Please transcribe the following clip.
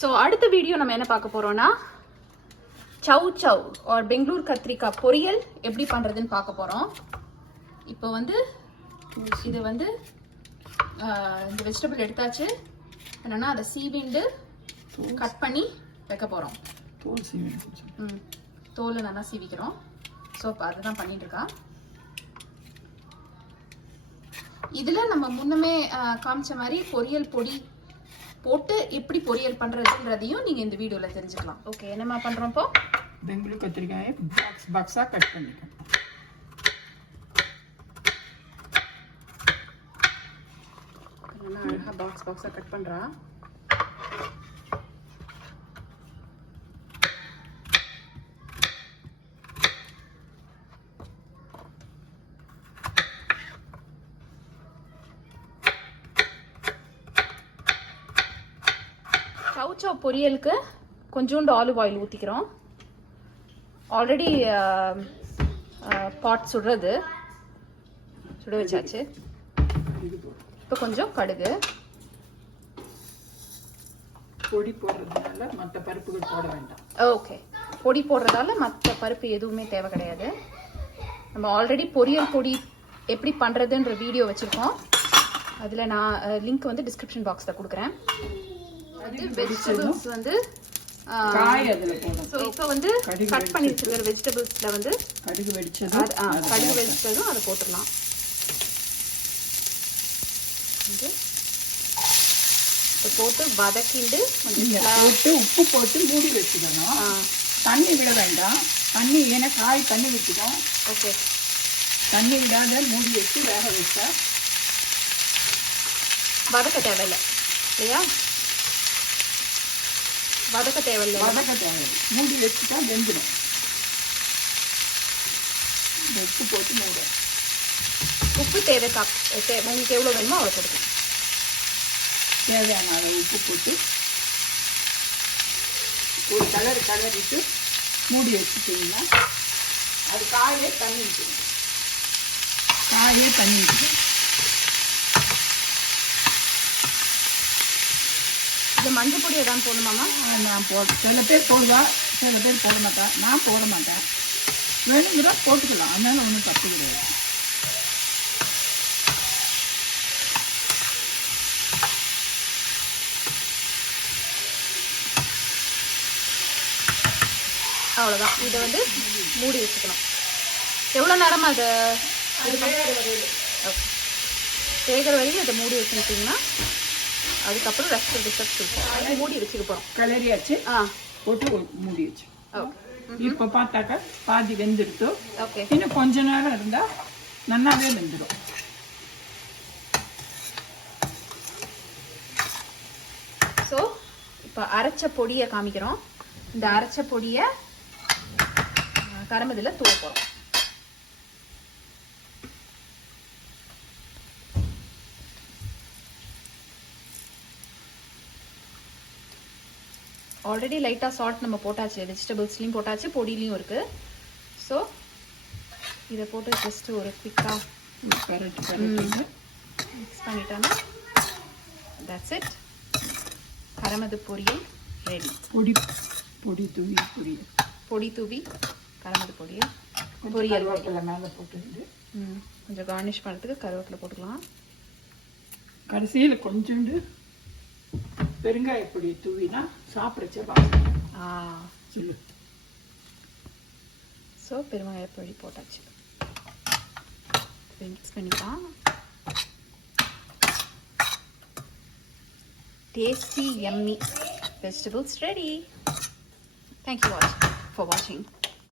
So அடுத்த video நம்ம என்ன பார்க்க போகிறோன்னா Chow Chow or Banglore Kathirikkai பொரியல் எப்படி பண்ணுறதுன்னு பார்க்க போகிறோம். இப்போ வந்து இது வந்து இந்த வெஜிடபிள் எடுத்தாச்சு. என்னென்னா அதை சீவிண்டு கட் பண்ணி வைக்க போகிறோம். தோல் நல்லா சீவிக்கிறோம். ஸோ இப்போ அதுதான் பண்ணிட்டு இருக்கா. இதில் நம்ம முன்னமே காமிச்ச மாதிரி பொரியல் பொடி போட்டு எப்படி பொரியல் பண்ணுறதுன்றதையும் நீங்கள் இந்த வீடியோவில் தெரிஞ்சுக்கலாம். ஓகே, என்னம்மா பண்ணுறோம் இப்போ? பெங்களூர் கத்திரிக்காயை பாக்ஸாக கட் பண்ணிக்கணும். அழகாக பாக்ஸாக கட் பண்ணுறா. Chow Chow பொரியலுக்கு கொஞ்சோண்டு ஆலிவ் ஆயில் ஊற்றிக்கிறோம். ஆல்ரெடி பாட் சுட வச்சாச்சு. இப்போ கொஞ்சம் கடுகு. பொடி போடுறதுனால மற்ற பருப்புகள் போட வேண்டாம். ஓகே, பொடி போடுறதால மற்ற பருப்பு எதுவுமே தேவை கிடையாது. நம்ம ஆல்ரெடி பொரியல் பொடி எப்படி பண்ணுறதுன்ற வீடியோ வச்சுருக்கோம். அதில் நான் லிங்க் வந்து டிஸ்கிரிப்ஷன் பாக்ஸில் கொடுக்குறேன். வெஜிடபிள்ஸ் வந்து காய் அதில் போடணும். ஸோ இப்போ வந்து கட் பண்ணி வச்சுருக்கிற வெஜிடபிள்ஸில் வந்து கடுகு வெடிச்சதும் அதை போட்டுடலாம். இப்போ போட்டு வதக்கிண்டு போட்டு உப்பு போட்டு மூடி வச்சுக்கணும். தண்ணி விட வேண்டாம். தண்ணி ஏன்னா காய் தண்ணி வச்சுக்கோம். ஓகே, தண்ணி விடாத மூடி வச்சு வேக வச்சா வதக்க தேவையில்லை இல்லையா? வதக்க தேவையில்லை. மூடி வச்சுட்டா வெந்துடும். உப்பு போட்டு மூட. உப்பு தேவை உங்களுக்கு எவ்வளோ வேணுமோ அவ்வளோ கொடுக்கும். தேவையான அளவு உப்பு போட்டு ஒரு கலரிட்டு மூடி வச்சுட்டிங்கன்னா அது காயே தண்ணி விட்டுடும். இது மஞ்சள் பொடி எதாவது போடணுமாமா? நான் சில பேர் போடுவா, சில பேர் போட மாட்டேன். நான் போட மாட்டேன். வேணுங்கிற போட்டுக்கலாம். அதனால ஒன்றும் தப்பு கிடையாது. அவ்வளோதான். இதை வந்து மூடி வச்சுக்கணும். எவ்வளோ நேரமாக அதை வேகிற வரைக்கும் இதை மூடி வச்சுக்கிட்டிங்கன்னா அதுக்கப்புறம் ரெஸ்ட் மூடி வச்சுக்க போகிறோம். கலரியாச்சு போட்டு மூடி வச்சு. இப்போ பார்த்தாக்கா பாதி வெந்துடுத்து. ஓகே, இன்னும் கொஞ்ச நேரம் இருந்தால் நல்லாவே வெந்துடும். ஸோ இப்போ அரைச்ச பொடியை காமிக்கிறோம். இந்த அரைச்ச பொடியை கரமதில் தூவ போகிறோம். ஆல்ரெடி லைட்டாக சால்ட் நம்ம போட்டாச்சு. வெஜிடபிள்ஸ்லையும் போட்டாச்சு, பொடியிலையும் இருக்குது. ஸோ இதை போட்டு ஜஸ்ட்டு ஒரு குவிக்காக மிக்ஸ் பண்ணிட்டோன்னா தட்ஸ் இட். கரமது பொரியல் ரெடி. பொடி தூவி கரமது பொரியல் மேலே போட்டு கொஞ்சம் கார்னிஷ் பண்ணுறதுக்கு கருவேப்பிலை போட்டுக்கலாம். கடைசியில் கொஞ்சோண்டு பெருங்காய பொடி தூவினா சாப்பிட்றச்ச சொல்லு. ஸோ பெருங்காய பொடி போட்டாச்சு. மிக்ஸ் பண்ணிக்கலாம். Tasty, yummy vegetables ready. Thank you for watching.